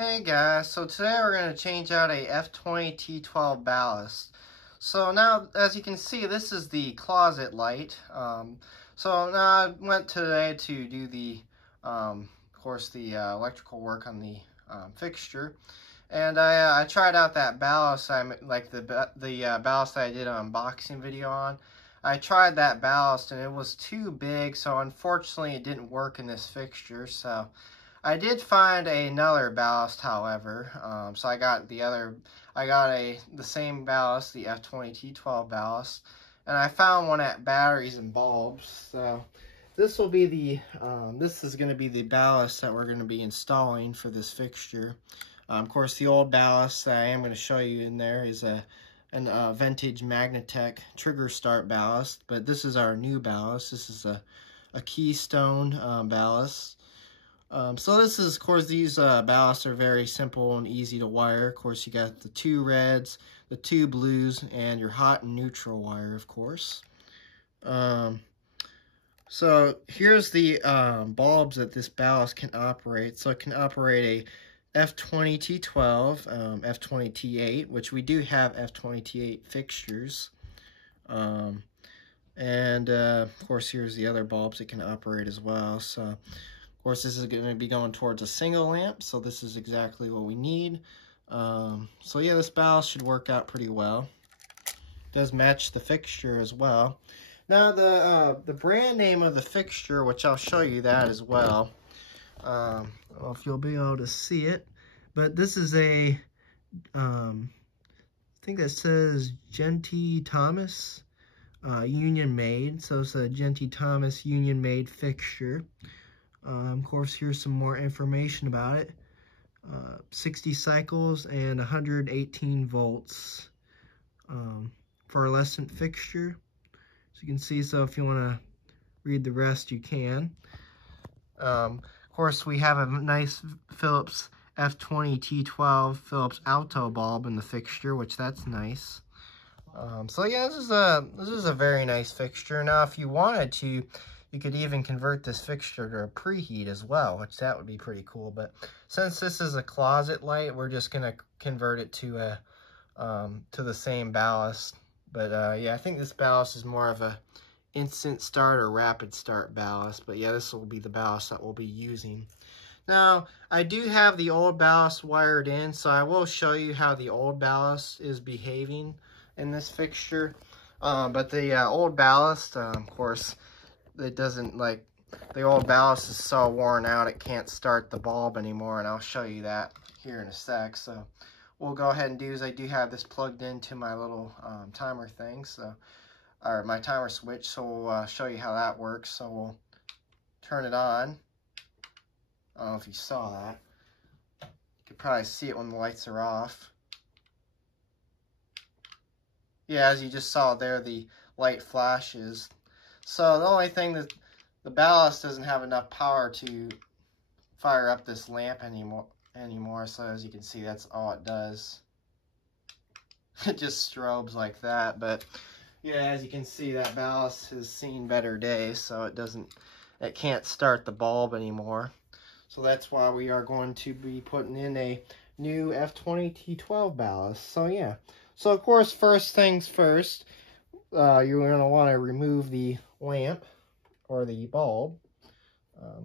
Hey guys, so today we're going to change out a F20 T12 ballast. So now, as you can see, this is the closet light. So now I went today to do the, of course, the electrical work on the fixture. And I tried out that ballast, like the ballast that I did an unboxing video on. I tried that ballast and it was too big, so unfortunately it didn't work in this fixture. So I did find another ballast, however. So I got the same ballast, the F20 T12 ballast, and I found one at Batteries and Bulbs. So this will be the this is going to be the ballast that we're going to be installing for this fixture. Of course, the old ballast that I am going to show you in there is a vintage Magnatech trigger start ballast, but this is our new ballast. This is a Keystone ballast. So this is, of course, these ballasts are very simple and easy to wire. Of course, you got the two reds, the two blues, and your hot and neutral wire, of course. So here's the bulbs that this ballast can operate. So it can operate a F20 T12, F20 T8, which we do have F20 T8 fixtures. Of course, here's the other bulbs it can operate as well. So, of course, this is going to be going towards a single lamp, so this is exactly what we need. So yeah, this ballast should work out pretty well. It does match the fixture as well. Now, the brand name of the fixture, which I'll show you that as well. I don't know if you'll be able to see it, but this is a, I think that says Genty Thomas Union Made. So it's a Genty Thomas Union Made fixture. Of course, here's some more information about it. 60 cycles and 118 volts. Fluorescent fixture. So you can see, so if you want to read the rest, you can. Of course, we have a nice Philips F20 T12 Philips Alto bulb in the fixture, which that's nice. So yeah, this is a very nice fixture. Now, if you wanted to, you could even convert this fixture to a preheat as well, which that would be pretty cool. But since this is a closet light, we're just gonna convert it to the same ballast. But yeah, I think this ballast is more of a instant start or rapid start ballast. But yeah, this will be the ballast that we'll be using. Now, I do have the old ballast wired in, so I will show you how the old ballast is behaving in this fixture. But the old ballast, of course, it doesn't, like, the old ballast is so worn out it can't start the bulb anymore, and I'll show you that here in a sec. So what we'll go ahead and do is I do have this plugged into my little timer thing, so, or my timer switch, so we'll show you how that works. So we'll turn it on. I don't know if you saw that. You could probably see it when the lights are off. Yeah, as you just saw there, the light flashes. So the only thing that the ballast doesn't have enough power to fire up this lamp anymore. So as you can see, that's all it does. It just strobes like that. But yeah, as you can see, that ballast has seen better days, so it can't start the bulb anymore. So that's why we are going to be putting in a new F20 T12 ballast. So yeah. So of course, first things first, you're going to want to remove the lamp or the bulb.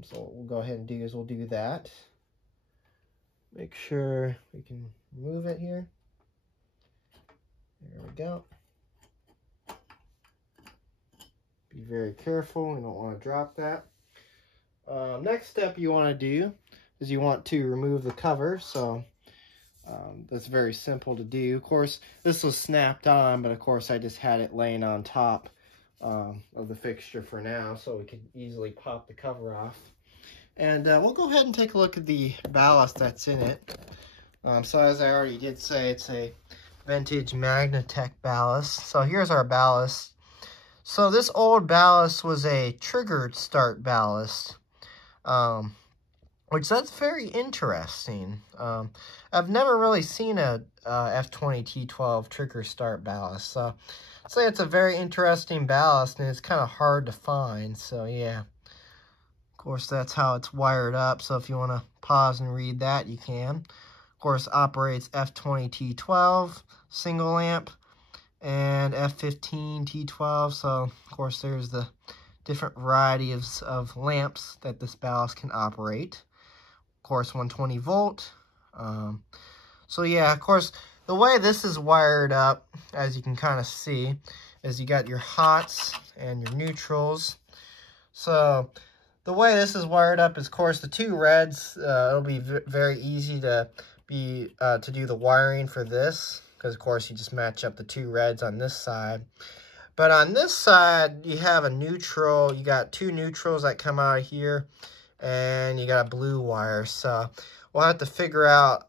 So what we'll go ahead and do is we'll do that. Make sure we can remove it here. There we go. Be very careful. We don't want to drop that. Next step you want to do is you want to remove the cover. So that's very simple to do. Of course, this was snapped on, but of course I just had it laying on top of the fixture for now, so we could easily pop the cover off. And we'll go ahead and take a look at the ballast that's in it. So as I already did say, it's a vintage Magnatech ballast. So here's our ballast. So this old ballast was a triggered start ballast, which that's very interesting. I've never really seen a F20 T12 trigger start ballast, so I'd say it's a very interesting ballast, and it's kind of hard to find. So yeah, of course that's how it's wired up. So if you want to pause and read that, you can. Of course, operates F20 T12 single amp and F15 T12. So, of course, there's the different varieties of lamps that this ballast can operate. Of course, 120 volt. So yeah, of course, the way this is wired up, as you can kind of see, is you got your hots and your neutrals. So the way this is wired up is, of course, the two reds, it'll be very easy to do the wiring for this, because of course you just match up the two reds on this side. But on this side, you have a neutral. You got two neutrals that come out of here, and you got a blue wire. So we'll have to figure out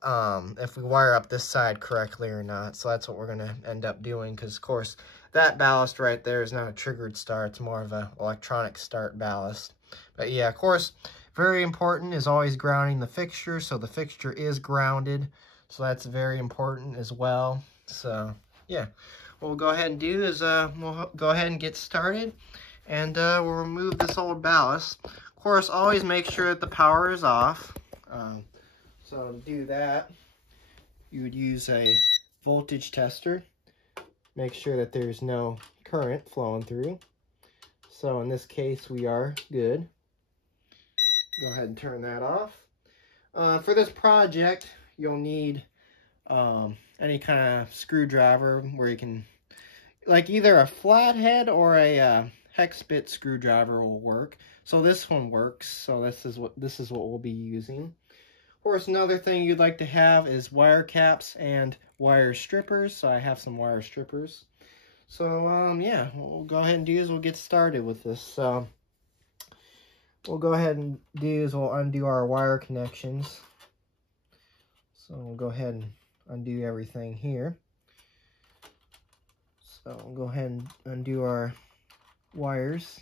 if we wire up this side correctly or not. So that's what we're going to end up doing, because, of course, that ballast right there is not a triggered start. It's more of an electronic start ballast. But, yeah, of course, very important is always grounding the fixture. So the fixture is grounded. So that's very important as well. So, yeah. What we'll go ahead and do is we'll go ahead and get started, and we'll remove this old ballast. Of course, always make sure that the power is off. So to do that, you would use a voltage tester. Make sure that there's no current flowing through. So in this case, we are good. Go ahead and turn that off. For this project, you'll need any kind of screwdriver where you can, like either a flathead or a hex bit screwdriver will work. So this one works. So this is what we'll be using. Of course, another thing you'd like to have is wire caps and wire strippers. So I have some wire strippers. So yeah, what we'll go ahead and do is we'll get started with this. So what we'll go ahead and do is we'll undo our wire connections. So we'll go ahead and undo everything here. So we'll go ahead and undo our wires.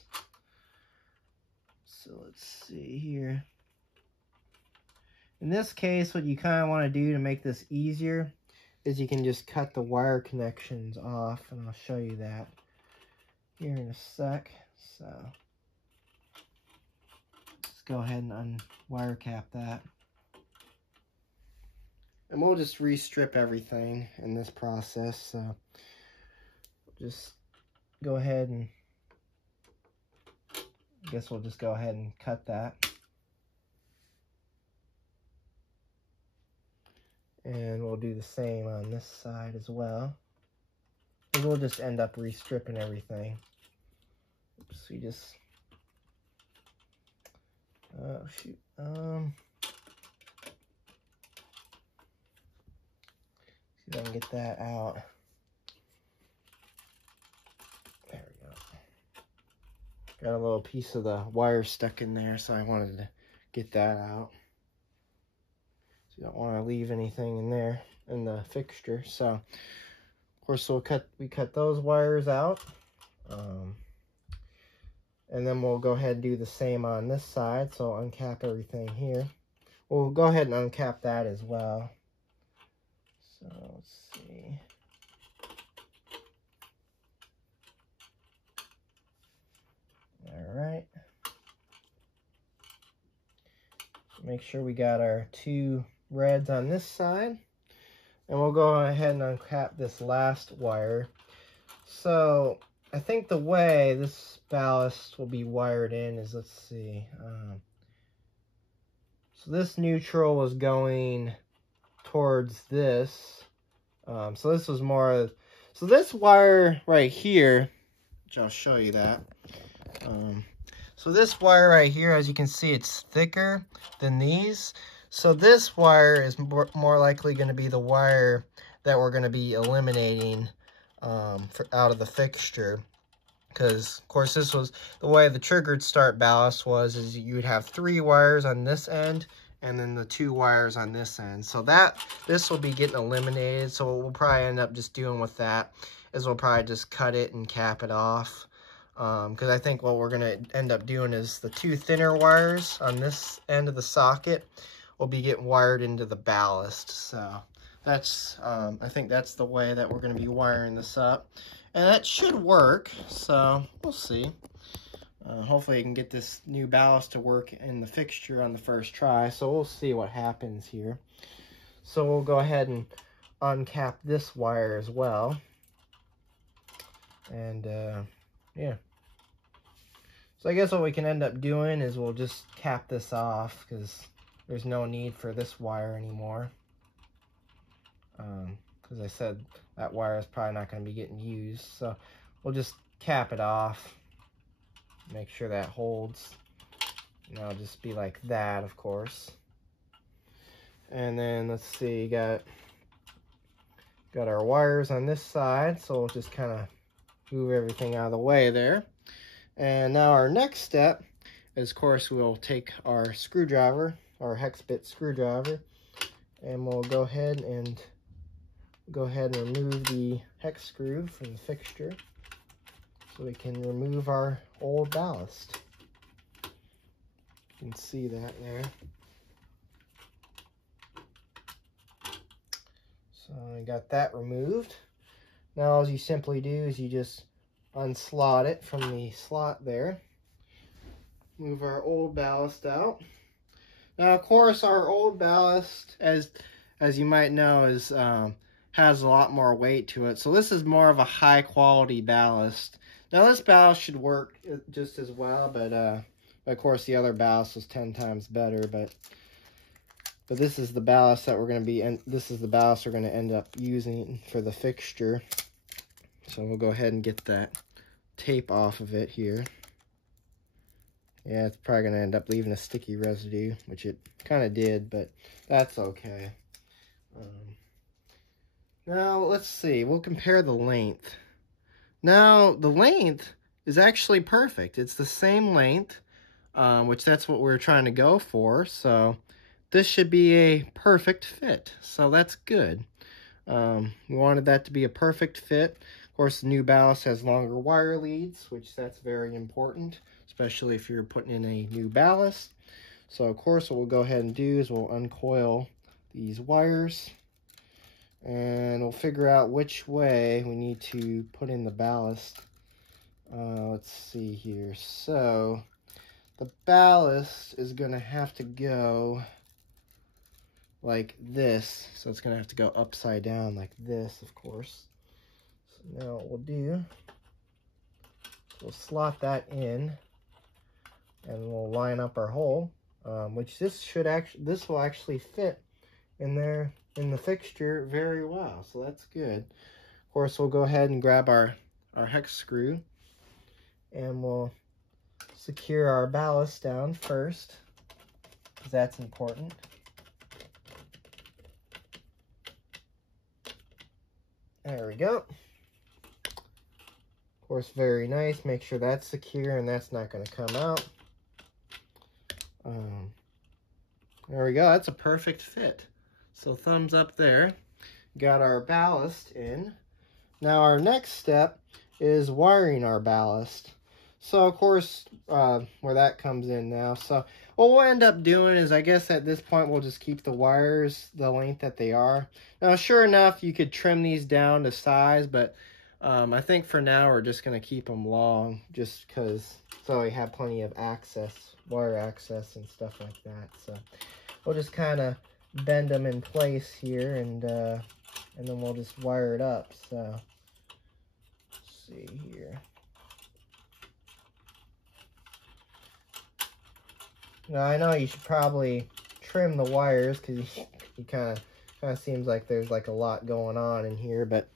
So let's see here. In this case, what you kind of want to do to make this easier is you can just cut the wire connections off, and I'll show you that here in a sec. So let's go ahead and unwire cap that. And we'll just re-strip everything in this process. So just go ahead and, I guess we'll just go ahead and cut that. And we'll do the same on this side as well. And we'll just end up re-stripping everything. Oops, we just, oh shoot, see if I can get that out. There we go. Got a little piece of the wire stuck in there, so I wanted to get that out. So you don't want to leave anything in there in the fixture. So of course we cut those wires out. And then we'll go ahead and do the same on this side. So I'll uncap everything here. We'll go ahead and uncap that as well. So let's see. All right. Make sure we got our two reds on this side. And we'll go ahead and uncap this last wire. So I think the way this ballast will be wired in is, let's see. So this neutral was going towards this. So this was more, so this wire right here, which I'll show you that. So this wire right here, as you can see, it's thicker than these. So this wire is more likely going to be the wire that we're going to be eliminating out of the fixture. Because, of course, this was the way the triggered start ballast was, is you would have 3 wires on this end and then the 2 wires on this end. So this will be getting eliminated. So what we'll probably end up just doing with that is we'll probably just cut it and cap it off. Because I think what we're going to end up doing is the 2 thinner wires on this end of the socket will be getting wired into the ballast. So that's, I think that's the way that we're going to be wiring this up. And that should work, so we'll see. Hopefully I can get this new ballast to work in the fixture on the first try, so we'll see what happens here. So we'll go ahead and uncap this wire as well. And yeah. So I guess what we can end up doing is we'll just cap this off because there's no need for this wire anymore. As I said, that wire is probably not going to be getting used. So we'll just cap it off. Make sure that holds. And it'll just be like that, of course. And then let's see, got our wires on this side, so we'll just kind of move everything out of the way there. And now our next step is, of course, we'll take our screwdriver, our hex bit screwdriver, and we'll go ahead and remove the hex screw from the fixture so we can remove our old ballast. You can see that there. So I got that removed. Now all you simply do is you just unslot it from the slot there. Move our old ballast out. Now of course our old ballast, as you might know, is has a lot more weight to it. So this is more of a high quality ballast. Now this ballast should work just as well, but of course the other ballast was 10 times better, but this is the ballast that we're going to be, and this is the ballast we're going to end up using for the fixture. So we'll go ahead and get that tape off of it here. Yeah, it's probably going to end up leaving a sticky residue, which it kind of did, but that's okay. Now let's see, we'll compare the length. Now the length is actually perfect. It's the same length, which that's what we're trying to go for. So this should be a perfect fit. So that's good. We wanted that to be a perfect fit. Of course, the new ballast has longer wire leads, which that's very important, especially if you're putting in a new ballast. So of course what we'll go ahead and do is we'll uncoil these wires, and we'll figure out which way we need to put in the ballast. Let's see here. So the ballast is going to have to go like this. So it's going to have to go upside down like this, of course. So now what we'll do, we'll slot that in, and we'll line up our hole, which this will actually fit in there in the fixture very well, so that's good. Of course, we'll go ahead and grab our hex screw, and we'll secure our ballast down first, because that's important. There we go. Of course, very nice. Make sure that's secure and that's not going to come out. There we go. That's a perfect fit. So thumbs up there. Got our ballast in. Now our next step is wiring our ballast. So of course, where that comes in now. So what we'll end up doing is, I guess at this point, we'll just keep the wires the length that they are. Now, sure enough, you could trim these down to size, but I think for now we're just going to keep them long, just because so we have plenty of access, wire access and stuff like that. So we'll just kind of bend them in place here, and then we'll just wire it up. So let's see here. Now I know you should probably trim the wires because you kind of seems like there's like a lot going on in here, but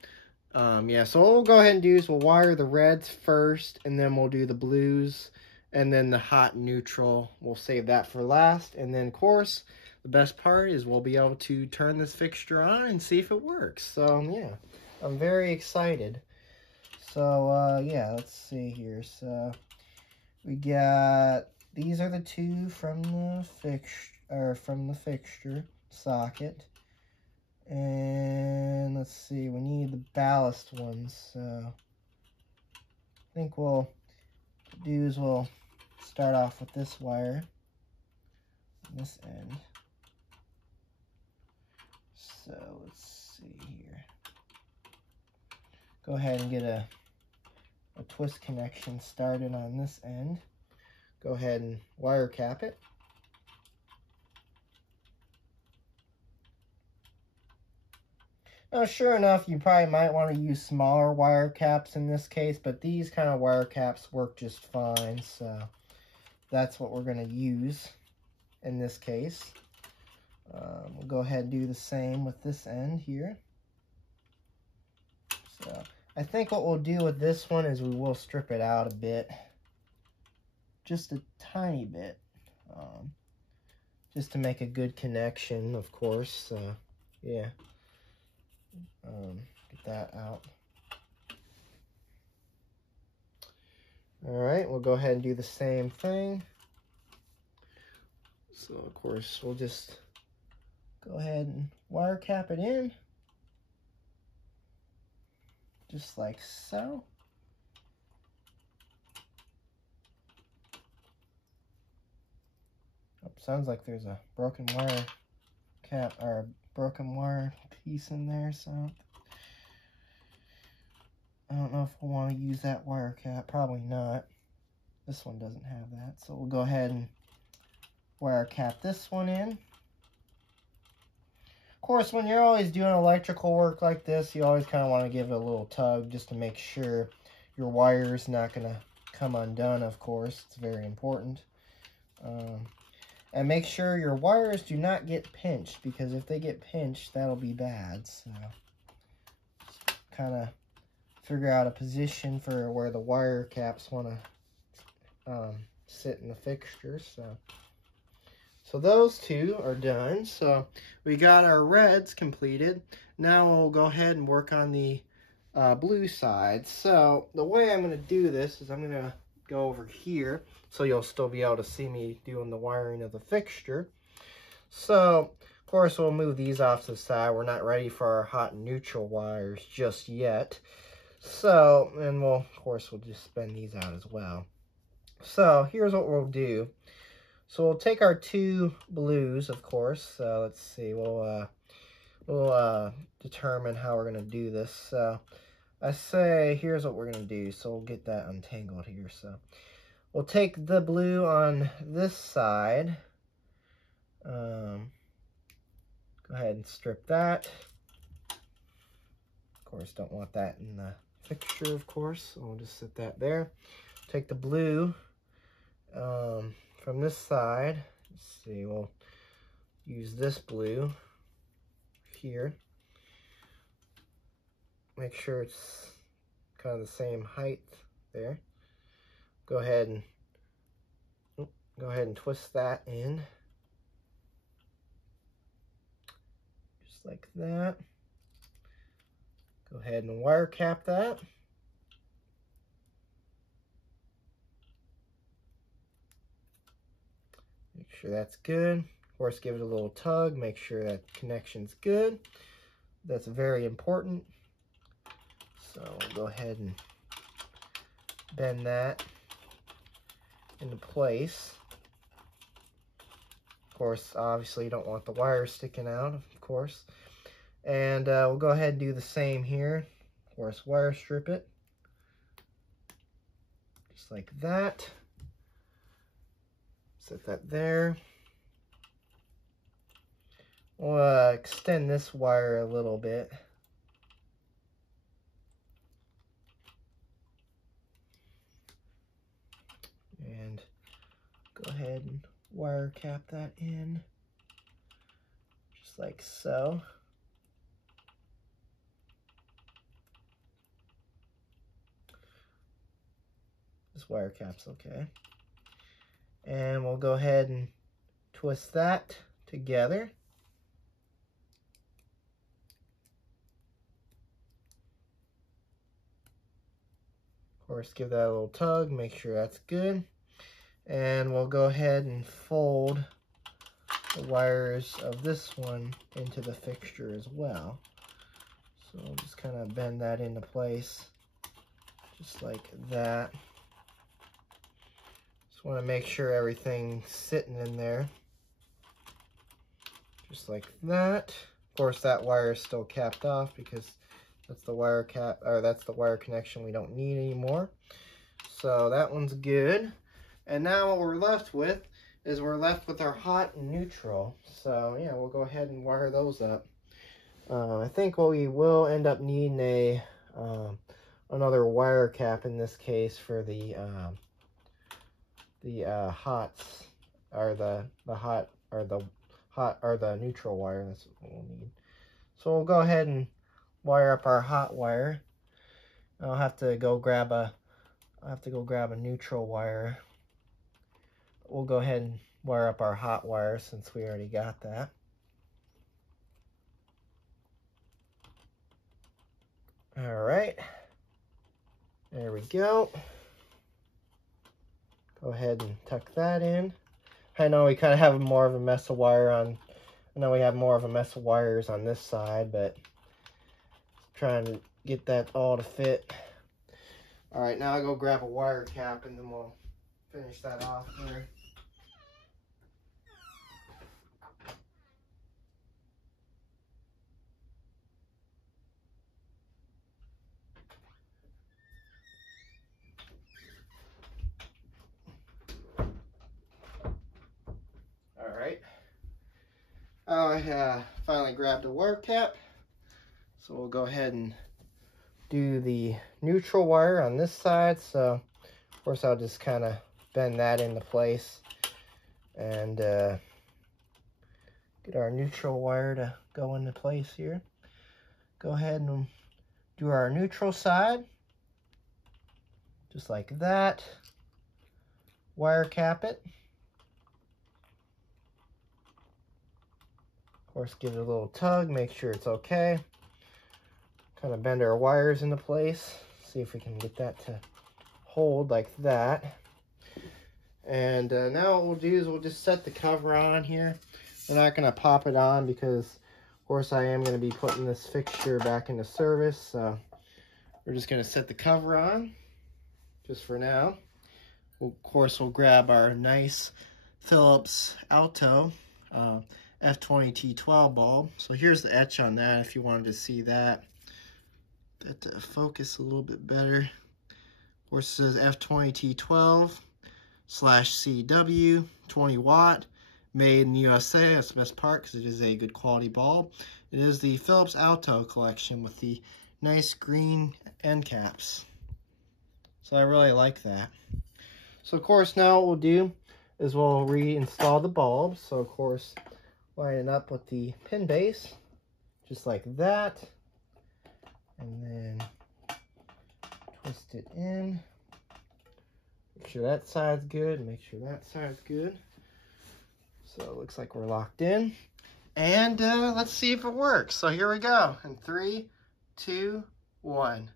yeah. So what we'll go ahead and do is we'll wire the reds first, and then we'll do the blues, and then the hot and neutral. We'll save that for last, and then of course the best part is we'll be able to turn this fixture on and see if it works. So yeah, I'm very excited. So yeah, let's see here. So we got, these are the two from the fixture socket, and let's see, we need the ballast ones. So I think we'll do is we'll start off with this wire on this end. So let's see here. Go ahead and get a twist connection started on this end. go ahead and wire cap it. Now, sure enough, you probably might want to use smaller wire caps in this case, but these kind of wire caps work just fine, so that's what we're going to use in this case. We'll go ahead and do the same with this end here. So I think what we'll do with this one is we will strip it out a bit, just a tiny bit, just to make a good connection, of course. Yeah. Get that out. Alright, we'll go ahead and do the same thing. So, of course, we'll just go ahead and wire cap it in. Just like so. Oh, sounds like there's a broken wire cap, or a broken wire piece in there, so I don't know if we'll want to use that wire cap. Probably not. This one doesn't have that, so we'll go ahead and wire cap this one in. Of course, when you're always doing electrical work like this, you always kind of want to give it a little tug just to make sure your wire is not going to come undone, of course. It's very important. And make sure your wires do not get pinched, because if they get pinched, that'll be bad. So kind of figure out a position for where the wire caps want to sit in the fixture. So those two are done. So we got our reds completed. Now we'll go ahead and work on the blue side. So the way I'm going to do this is I'm going to go over here, so you'll still be able to see me doing the wiring of the fixture. So, of course, we'll move these off to the side. We're not ready for our hot and neutral wires just yet. So, and we'll just spin these out as well. So, here's what we'll do. So, we'll take our two blues, of course. So, let's see. We'll determine how we're going to do this. So, I say, here's what we're going to do. So, we'll get that untangled here. So, we'll take the blue on this side. Go ahead and strip that. Of course, don't want that in the fixture, of course. So we'll just set that there. Take the blue from this side. Let's see, we'll use this blue here. Make sure it's kind of the same height there. Go ahead and twist that in. Just like that. Go ahead and wire cap that. Make sure that's good. Of course, give it a little tug. Make sure that connection's good. That's very important. So we'll go ahead and bend that into place. Of course, obviously you don't want the wire sticking out, of course. And we'll go ahead and do the same here. Of course, wire strip it. Just like that. Set that there. We'll extend this wire a little bit. And go ahead and wire cap that in. Just like so. This wire cap's okay. And we'll go ahead and twist that together. Of course, give that a little tug, make sure that's good. And we'll go ahead and fold the wires of this one into the fixture as well. So we'll just kind of bend that into place, just like that. Just want to make sure everything's sitting in there, just like that. Of course, that wire is still capped off because that's the wire cap, or that's the wire connection we don't need anymore. So that one's good. And now what we're left with is we're left with our hot and neutral. So yeah, we'll go ahead and wire those up. I think what we will end up needing a another wire cap in this case for the hots, or the neutral wire. That's what we'll need. So we'll go ahead and wire up our hot wire. I'll have to go grab a neutral wire. We'll go ahead and wire up our hot wire since we already got that. All right, there we go. Go ahead and tuck that in. I know we kind of have more of a mess of wire on, I know we have more of a mess of wires on this side, but trying to get that all to fit. All right, now I'll go grab a wire cap and then we'll finish that off there. I finally grabbed a wire cap, so we'll go ahead and do the neutral wire on this side. So of course I'll just kind of bend that into place and get our neutral wire to go into place here. Go ahead and do our neutral side just like that. Wire cap it. Of course, give it a little tug, make sure it's okay. Kind of bend our wires into place. See if we can get that to hold like that. And now what we'll do is we'll just set the cover on here. We're not going to pop it on because, of course, I am going to be putting this fixture back into service. So we're just going to set the cover on just for now. Of course, we'll grab our nice Philips Alto F20 T12 bulb. So here's the etch on that if you wanted to see that. Get to focus a little bit better. Of course, it says F20 T12/CW, 20 watt, made in the USA. That's the best part because it is a good quality bulb. It is the Philips Alto collection with the nice green end caps. So I really like that. So of course now what we'll do is we'll reinstall the bulb. So of course line it up with the pin base, just like that. And then twist it in. Make sure that side's good, make sure that side's good. So it looks like we're locked in. And let's see if it works. So here we go. In 3, 2, 1.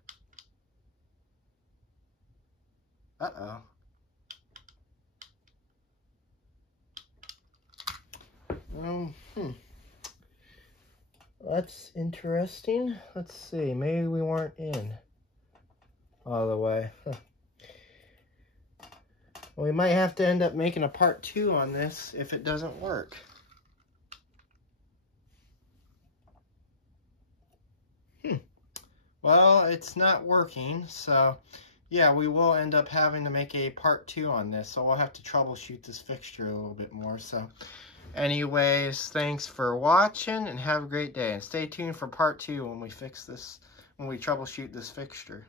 Uh-oh. That's interesting. Let's see. Maybe we weren't in all the way. Well, we might have to end up making a part 2 on this if it doesn't work. Well, it's not working, so yeah, we will end up having to make a part 2 on this. So we'll have to troubleshoot this fixture a little bit more. So anyways, thanks for watching and have a great day. And stay tuned for part 2 when we fix this, when we troubleshoot this fixture.